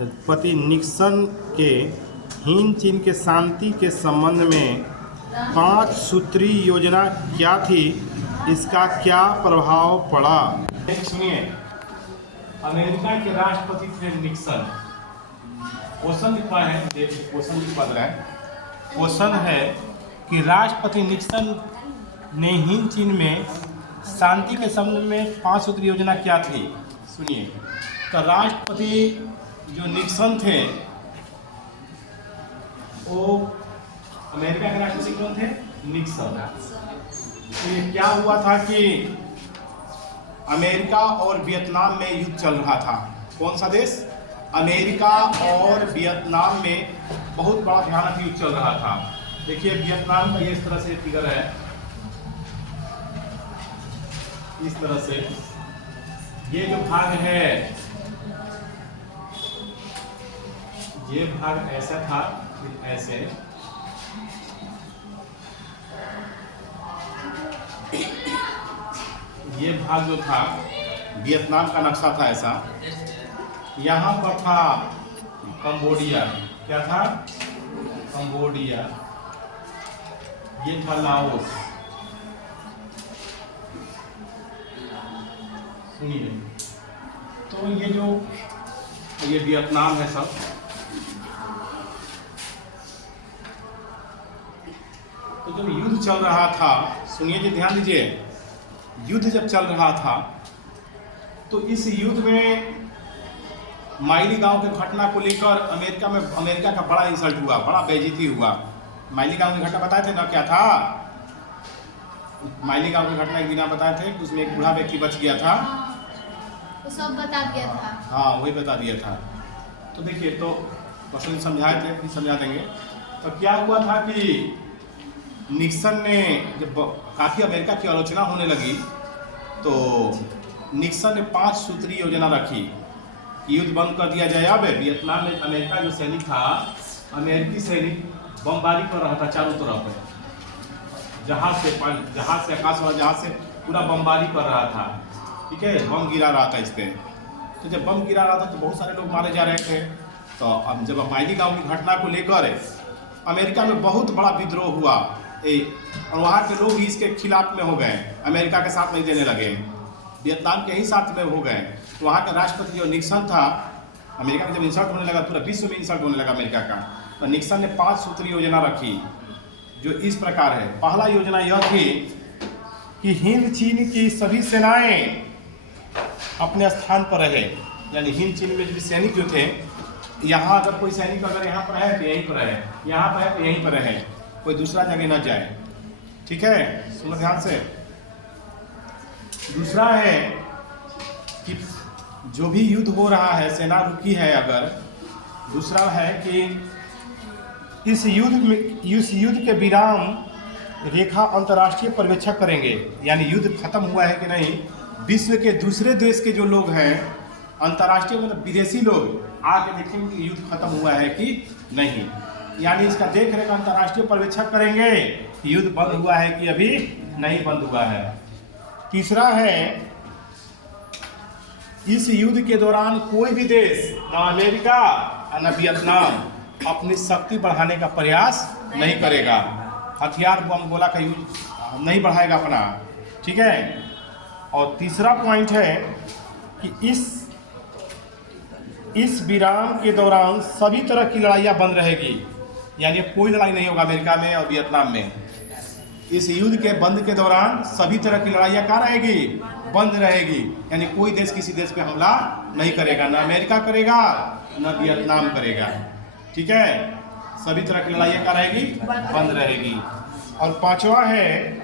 राष्ट्रपति निक्सन के हिंद चीन के शांति के संबंध में 5 सूत्रीय योजना क्या थी, इसका क्या प्रभाव पड़ा। सुनिए, अमेरिका के राष्ट्रपति थे निक्सन। क्वेश्चन लिखवा है, क्वेश्चन लिखवा रहा है। क्वेश्चन है कि राष्ट्रपति निक्सन ने हिंद चीन में शांति के संबंध में 5 सूत्रीय योजना क्या थी। सुनिए, तो राष्ट्रपति जो निक्सन थे वो अमेरिका के राष्ट्रपति कौन थे? निक्सन। तो ये क्या हुआ था कि अमेरिका और वियतनाम में युद्ध चल रहा था। कौन सा देश? अमेरिका और वियतनाम में बहुत बड़ा भयानक युद्ध चल रहा था। देखिए, वियतनाम का ये इस तरह से फिगर है, इस तरह से ये जो भाग है, ये भाग ऐसा था, फिर ऐसे, ये भाग जो था वियतनाम का नक्शा था ऐसा। यहाँ पर था कंबोडिया, क्या था? कंबोडिया। ये था लाओस। सुनिए, तो ये वियतनाम है सब। तो जब युद्ध चल रहा था, सुनिए जी, ध्यान दीजिए, युद्ध जब चल रहा था तो इस युद्ध में माइली गांव के घटना को लेकर अमेरिका का बड़ा इंसल्ट हुआ, बड़ा बेइज्जती हुआ। माइली गांव की घटना बताए थे ना, क्या था? माइली गांव की घटना एक दिन आप बताए थे, उसमें एक बूढ़ा व्यक्ति बच गया था। तो सब बता दिया था। हाँ, वही बता दिया था। तो देखिए, तो क्वेश्चन समझाए थे, फिर समझा देंगे। तो क्या हुआ था कि निक्सन ने जब काफ़ी अमेरिका की आलोचना होने लगी तो निक्सन ने 5 सूत्रीय योजना रखी कि युद्ध बंद कर दिया जाए। अब वियतनाम में अमेरिका जो सैनिक था, अमेरिकी सैनिक बमबारी कर रहा था चारों तरफ, जहाज से आकाश वाला जहाज से पूरा बमबारी कर रहा था। ठीक है, बम गिरा रहा था इस पर। तो जब बम गिरा रहा था तो बहुत सारे लोग मारे जा रहे थे। तो अब जब माइली गांव की घटना को लेकर अमेरिका में बहुत बड़ा विद्रोह हुआ और वहाँ के लोग ही इसके खिलाफ में हो गए, अमेरिका के साथ नहीं देने लगे, वियतनाम के ही साथ में हो गए। तो वहाँ का राष्ट्रपति जो निक्सन था, अमेरिका में जब इंसल्ट होने लगा, पूरा विश्व में इंसल्ट होने लगा अमेरिका का, तो निक्सन ने 5 सूत्रीय योजना रखी जो इस प्रकार है। पहला योजना यह थी कि हिंद चीन की सभी सेनाएं अपने स्थान पर रहे, यानी हिंद चीन में जो सैनिक जो थे, यहाँ अगर कोई सैनिक अगर यहाँ पर है तो यहीं पर रहे, यहाँ पर है तो यहीं पर रहे, कोई दूसरा जगह न जाए। ठीक है, सुनो ध्यान से। दूसरा है कि जो भी युद्ध हो रहा है, सेना रुकी है अगर, दूसरा है कि इस युद्ध के विराम रेखा अंतर्राष्ट्रीय पर्यवेक्षक करेंगे, यानी युद्ध खत्म हुआ है कि नहीं, विश्व के दूसरे देश के जो लोग हैं, अंतर्राष्ट्रीय मतलब विदेशी लोग आके देखेंगे कि युद्ध खत्म हुआ है कि नहीं, यानी इसका देख रेख अंतर्राष्ट्रीय पर्यवेक्षक करेंगे कि युद्ध बंद हुआ है कि अभी नहीं बंद हुआ है। तीसरा है, इस युद्ध के दौरान कोई भी देश, ना अमेरिका ना वियतनाम, अपनी शक्ति बढ़ाने का प्रयास नहीं करेगा, हथियार बम गोला का यूज नहीं बढ़ाएगा अपना। ठीक है। और तीसरा पॉइंट है कि इस विराम के दौरान सभी तरह की लड़ाइयाँ बंद रहेगी, यानी कोई लड़ाई नहीं होगा अमेरिका में और वियतनाम में। इस युद्ध के बंद के दौरान सभी तरह की लड़ाइयाँ क्या रहेगी? बंद रहेगी, यानी कोई देश किसी देश पे हमला नहीं करेगा, ना अमेरिका करेगा ना वियतनाम करेगा। ठीक है, सभी तरह की लड़ाइयाँ क्या रहेगी? बंद रहेगी। और पांचवा है,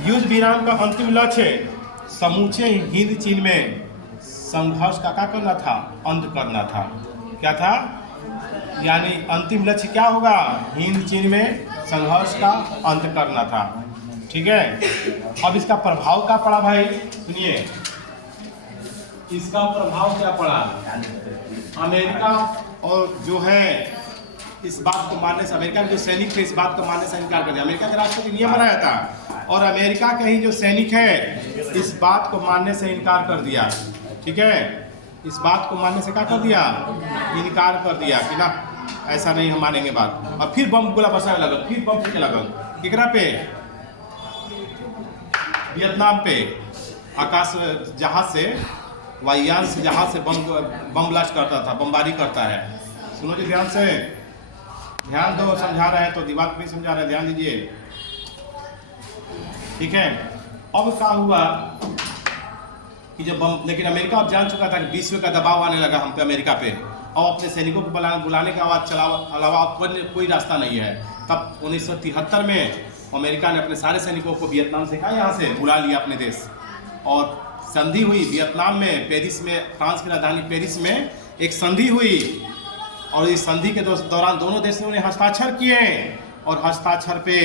युद्ध विराम का अंतिम लक्ष्य समूचे हिंद चीन में संघर्ष का क्या करना था? अंत करना था। क्या था? यानी अंतिम लक्ष्य क्या होगा? हिंद चीन में संघर्ष का अंत करना था। ठीक है। अब इसका प्रभाव क्या पड़ा भाई? सुनिए, इसका प्रभाव क्या पड़ा? अमेरिका और जो है इस बात को मानने से, अमेरिका के जो सैनिक थे इस बात को मानने से इनकार कर दिया। अमेरिका के राष्ट्रपति नियम बनाया था और अमेरिका के ही जो सैनिक है इस बात को मानने से इनकार कर दिया। ठीक है। इस बात को मानने से क्या कर दिया, इनकार कर दिया कि ना ऐसा नहीं हम मानेंगे बात। और फिर बम गोला बरसाने लगल, फिर बम फेंके लगल, केकरा पे, वियतनाम पे। आकाश जहाज से, वायुयान से, जहाज से बम ब्लास्ट करता था, बमबारी करता है। सुनो जी ध्यान से, ध्यान दो, समझा रहे हैं तो दिमाग में समझा रहे हैं, ध्यान दीजिए, ठीक है। अब क्या हुआ कि जब बम, लेकिन अमेरिका अब जान चुका था कि विश्व का दबाव आने लगा हम पे, अमेरिका पे, और अपने सैनिकों को बुलाने का अलावा कोई रास्ता नहीं है। तब 1973 में अमेरिका ने अपने सारे सैनिकों को वियतनाम से कहा यहाँ से बुला लिया अपने देश, और संधि हुई वियतनाम में, पेरिस में, फ्रांस की राजधानी पेरिस में एक संधि हुई, और इस संधि के दौरान दोनों देशों ने हस्ताक्षर किए, और हस्ताक्षर पे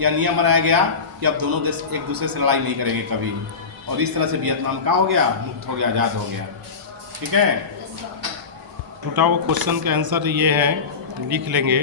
यह नियम बनाया गया कि अब दोनों देश एक दूसरे से लड़ाई नहीं करेंगे कभी, और इस तरह से वियतनाम का हो गया, मुक्त हो गया, आज़ाद हो गया, ठीक है। उठाओ, क्वेश्चन का आंसर ये है, लिख लेंगे।